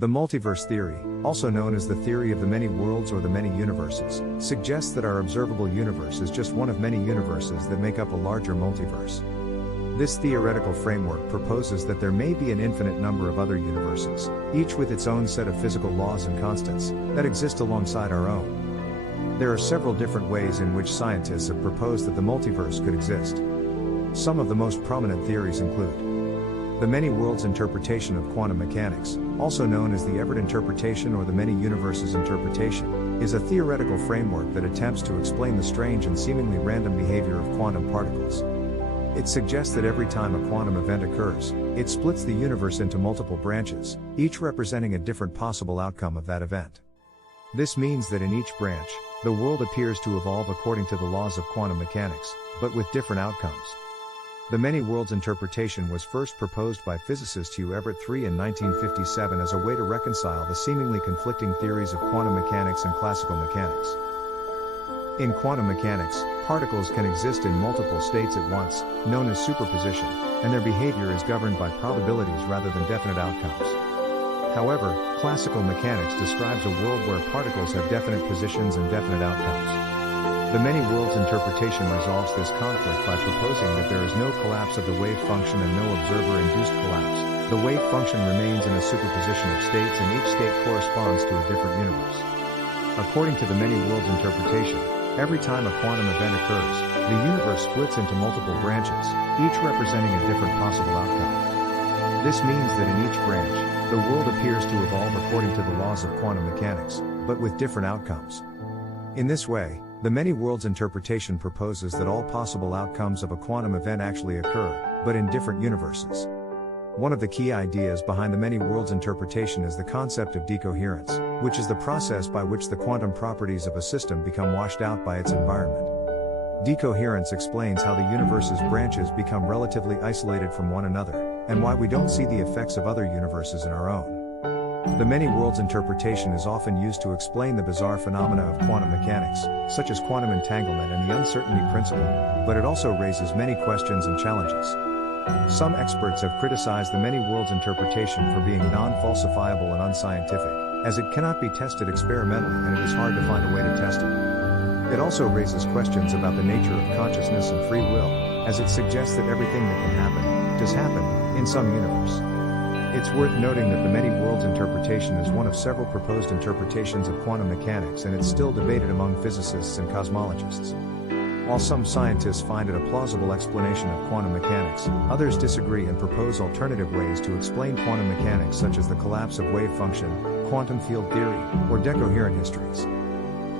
The multiverse theory, also known as the theory of the many worlds or the many universes, suggests that our observable universe is just one of many universes that make up a larger multiverse. This theoretical framework proposes that there may be an infinite number of other universes, each with its own set of physical laws and constants, that exist alongside our own. There are several different ways in which scientists have proposed that the multiverse could exist. Some of the most prominent theories include the many worlds interpretation of quantum mechanics, also known as the Everett interpretation or the many universes interpretation, is a theoretical framework that attempts to explain the strange and seemingly random behavior of quantum particles. It suggests that every time a quantum event occurs, it splits the universe into multiple branches, each representing a different possible outcome of that event. This means that in each branch, the world appears to evolve according to the laws of quantum mechanics, but with different outcomes. The many worlds interpretation was first proposed by physicist Hugh Everett III in 1957 as a way to reconcile the seemingly conflicting theories of quantum mechanics and classical mechanics. In quantum mechanics, particles can exist in multiple states at once, known as superposition, and their behavior is governed by probabilities rather than definite outcomes. However, classical mechanics describes a world where particles have definite positions and definite outcomes. The many worlds interpretation resolves this conflict by proposing that there is no collapse of the wave function and no observer-induced collapse. The wave function remains in a superposition of states and each state corresponds to a different universe. According to the many worlds interpretation, every time a quantum event occurs, the universe splits into multiple branches, each representing a different possible outcome. This means that in each branch, the world appears to evolve according to the laws of quantum mechanics, but with different outcomes. In this way, the many worlds interpretation proposes that all possible outcomes of a quantum event actually occur, but in different universes. One of the key ideas behind the many worlds interpretation is the concept of decoherence, which is the process by which the quantum properties of a system become washed out by its environment. Decoherence explains how the universe's branches become relatively isolated from one another, and why we don't see the effects of other universes in our own. The many worlds interpretation is often used to explain the bizarre phenomena of quantum mechanics, such as quantum entanglement and the uncertainty principle, but it also raises many questions and challenges. Some experts have criticized the many worlds interpretation for being non-falsifiable and unscientific, as it cannot be tested experimentally and it is hard to find a way to test it. It also raises questions about the nature of consciousness and free will, as it suggests that everything that can happen, does happen, in some universe. It's worth noting that the many worlds interpretation is one of several proposed interpretations of quantum mechanics and it's still debated among physicists and cosmologists. While some scientists find it a plausible explanation of quantum mechanics, others disagree and propose alternative ways to explain quantum mechanics such as the collapse of wave function, quantum field theory, or decoherent histories.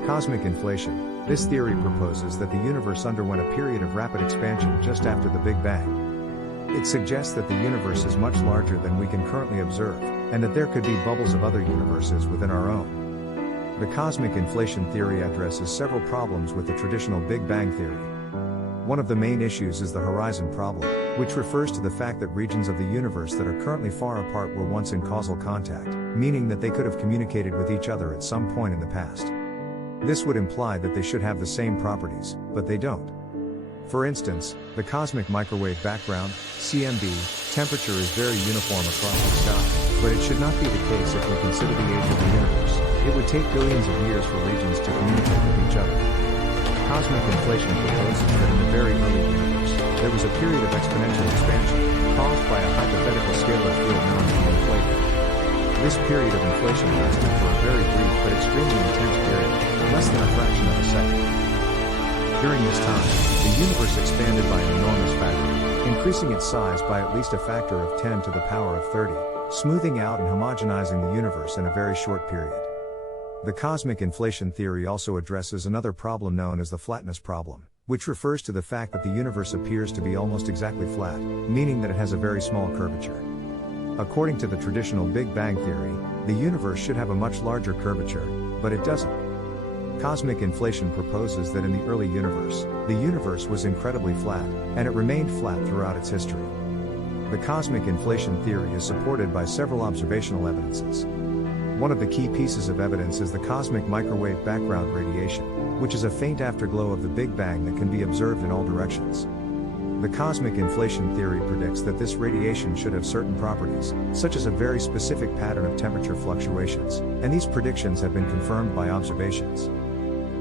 Cosmic inflation. This theory proposes that the universe underwent a period of rapid expansion just after the Big Bang. It suggests that the universe is much larger than we can currently observe, and that there could be bubbles of other universes within our own. The cosmic inflation theory addresses several problems with the traditional Big Bang theory. One of the main issues is the horizon problem, which refers to the fact that regions of the universe that are currently far apart were once in causal contact, meaning that they could have communicated with each other at some point in the past. This would imply that they should have the same properties, but they don't. For instance, the cosmic microwave background, CMB, temperature is very uniform across the sky, but it should not be the case if we consider the age of the universe. It would take billions of years for regions to communicate with each other. Cosmic inflation proposes that in the very early universe, there was a period of exponential expansion, caused by a hypothetical scalar field known as the inflator. This period of inflation lasted for a very brief but extremely intense period, less than a fraction of a second. During this time, the universe expanded by an enormous factor, increasing its size by at least a factor of 10 to the power of 30, smoothing out and homogenizing the universe in a very short period. The cosmic inflation theory also addresses another problem known as the flatness problem, which refers to the fact that the universe appears to be almost exactly flat, meaning that it has a very small curvature. According to the traditional Big Bang theory, the universe should have a much larger curvature, but it doesn't. Cosmic inflation proposes that in the early universe, the universe was incredibly flat, and it remained flat throughout its history. The cosmic inflation theory is supported by several observational evidences. One of the key pieces of evidence is the cosmic microwave background radiation, which is a faint afterglow of the Big Bang that can be observed in all directions. The cosmic inflation theory predicts that this radiation should have certain properties, such as a very specific pattern of temperature fluctuations, and these predictions have been confirmed by observations.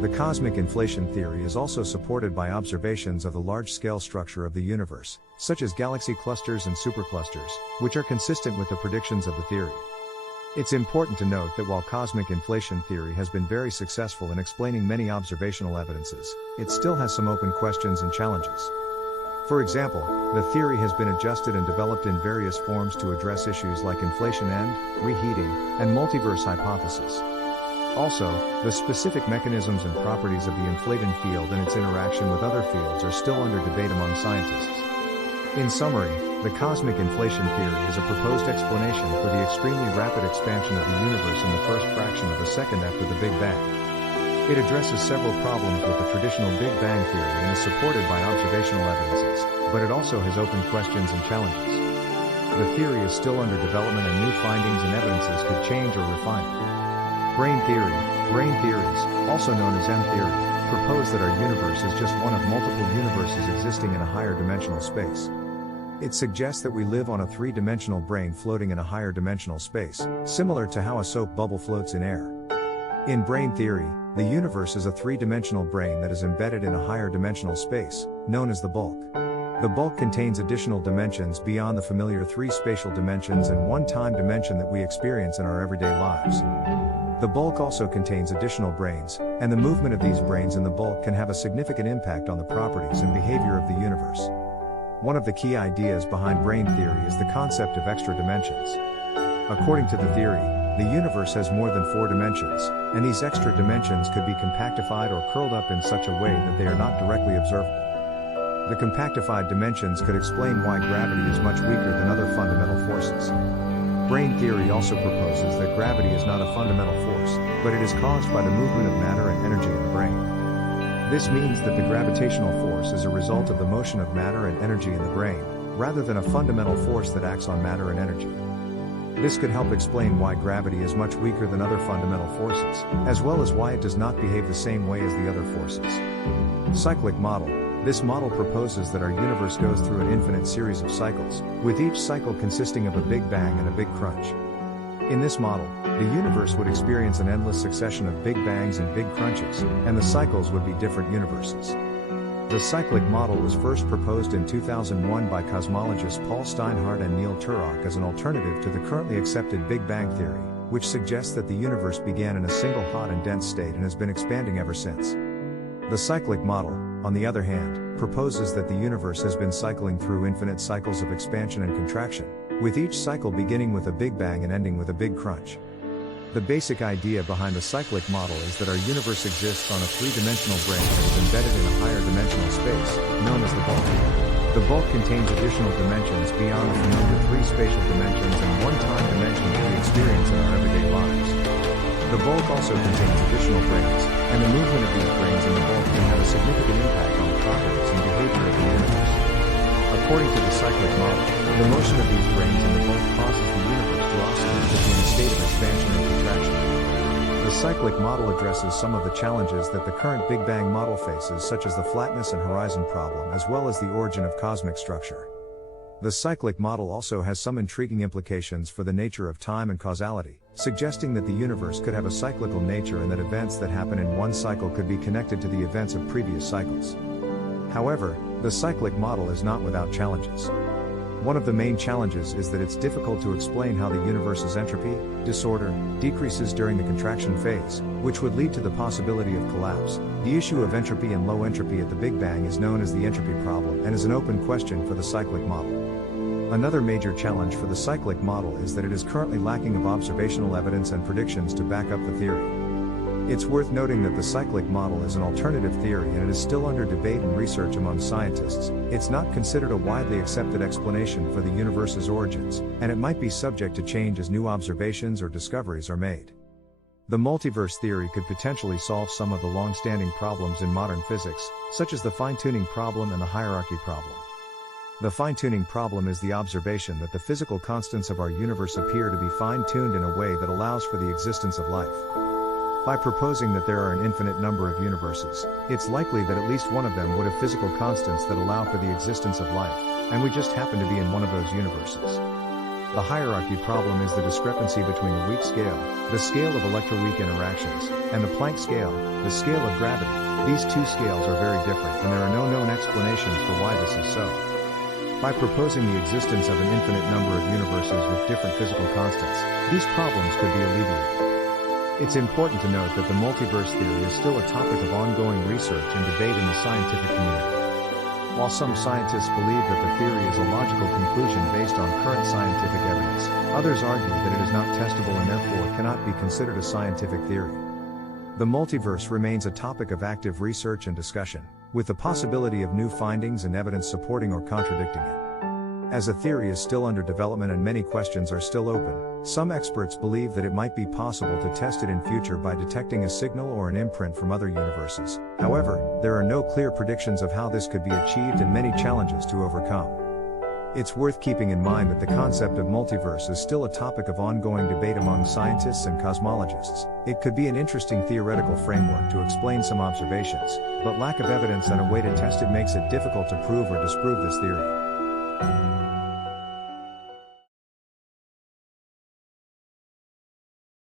The cosmic inflation theory is also supported by observations of the large-scale structure of the universe, such as galaxy clusters and superclusters, which are consistent with the predictions of the theory. It's important to note that while cosmic inflation theory has been very successful in explaining many observational evidences, it still has some open questions and challenges. For example, the theory has been adjusted and developed in various forms to address issues like inflation end, reheating, and multiverse hypothesis. Also, the specific mechanisms and properties of the inflaton field and its interaction with other fields are still under debate among scientists. In summary, the cosmic inflation theory is a proposed explanation for the extremely rapid expansion of the universe in the first fraction of a second after the Big Bang. It addresses several problems with the traditional Big Bang theory and is supported by observational evidences, but it also has open questions and challenges. The theory is still under development and new findings and evidences could change or refine it. Brain theories, also known as M theory, propose that our universe is just one of multiple universes existing in a higher dimensional space. It suggests that we live on a three-dimensional brain floating in a higher dimensional space, similar to how a soap bubble floats in air. In brain theory, the universe is a three-dimensional brain that is embedded in a higher dimensional space, known as the bulk. The bulk contains additional dimensions beyond the familiar three spatial dimensions and one time dimension that we experience in our everyday lives. The bulk also contains additional brains, and the movement of these brains in the bulk can have a significant impact on the properties and behavior of the universe. One of the key ideas behind brain theory is the concept of extra dimensions. According to the theory, the universe has more than 4 dimensions, and these extra dimensions could be compactified or curled up in such a way that they are not directly observable. The compactified dimensions could explain why gravity is much weaker than other fundamental forces. Brain theory also proposes that gravity is not a fundamental force, but it is caused by the movement of matter and energy in the brain. This means that the gravitational force is a result of the motion of matter and energy in the brain, rather than a fundamental force that acts on matter and energy. This could help explain why gravity is much weaker than other fundamental forces, as well as why it does not behave the same way as the other forces. Cyclic model. This model proposes that our universe goes through an infinite series of cycles, with each cycle consisting of a Big Bang and a Big Crunch. In this model, the universe would experience an endless succession of Big Bangs and Big Crunches, and the cycles would be different universes. The cyclic model was first proposed in 2001 by cosmologists Paul Steinhardt and Neil Turok as an alternative to the currently accepted Big Bang theory, which suggests that the universe began in a single hot and dense state and has been expanding ever since. The cyclic model, on the other hand, proposes that the universe has been cycling through infinite cycles of expansion and contraction, with each cycle beginning with a Big Bang and ending with a Big Crunch. The basic idea behind the cyclic model is that our universe exists on a three-dimensional brain that is embedded in a higher dimensional space, known as the bulk. The bulk contains additional dimensions beyond the familiar three spatial dimensions and one time dimension that we experience in our everyday lives. The bulk also contains additional brains, and the movement of these brains in the bulk can have a significant impact on the properties and behavior of the universe. According to the cyclic model, the motion of these brains in the bulk causes the universe to oscillate between a state of expansion and contraction. The cyclic model addresses some of the challenges that the current Big Bang model faces, such as the flatness and horizon problem, as well as the origin of cosmic structure. The cyclic model also has some intriguing implications for the nature of time and causality, suggesting that the universe could have a cyclical nature and that events that happen in one cycle could be connected to the events of previous cycles. However, the cyclic model is not without challenges. One of the main challenges is that it's difficult to explain how the universe's entropy, disorder, decreases during the contraction phase, which would lead to the possibility of collapse. The issue of entropy and low entropy at the Big Bang is known as the entropy problem and is an open question for the cyclic model. Another major challenge for the cyclic model is that it is currently lacking of observational evidence and predictions to back up the theory. It's worth noting that the cyclic model is an alternative theory and it is still under debate and research among scientists. It's not considered a widely accepted explanation for the universe's origins, and it might be subject to change as new observations or discoveries are made. The multiverse theory could potentially solve some of the long-standing problems in modern physics, such as the fine-tuning problem and the hierarchy problem. The fine-tuning problem is the observation that the physical constants of our universe appear to be fine-tuned in a way that allows for the existence of life. By proposing that there are an infinite number of universes, it's likely that at least one of them would have physical constants that allow for the existence of life, and we just happen to be in one of those universes. The hierarchy problem is the discrepancy between the weak scale, the scale of electroweak interactions, and the Planck scale, the scale of gravity. These two scales are very different and there are no known explanations for why this is so. By proposing the existence of an infinite number of universes with different physical constants, these problems could be alleviated. It's important to note that the multiverse theory is still a topic of ongoing research and debate in the scientific community. While some scientists believe that the theory is a logical conclusion based on current scientific evidence, others argue that it is not testable and therefore cannot be considered a scientific theory. The multiverse remains a topic of active research and discussion, with the possibility of new findings and evidence supporting or contradicting it. As a theory is still under development and many questions are still open, some experts believe that it might be possible to test it in future by detecting a signal or an imprint from other universes. However, there are no clear predictions of how this could be achieved and many challenges to overcome. It's worth keeping in mind that the concept of multiverse is still a topic of ongoing debate among scientists and cosmologists. It could be an interesting theoretical framework to explain some observations, but lack of evidence and a way to test it makes it difficult to prove or disprove this theory.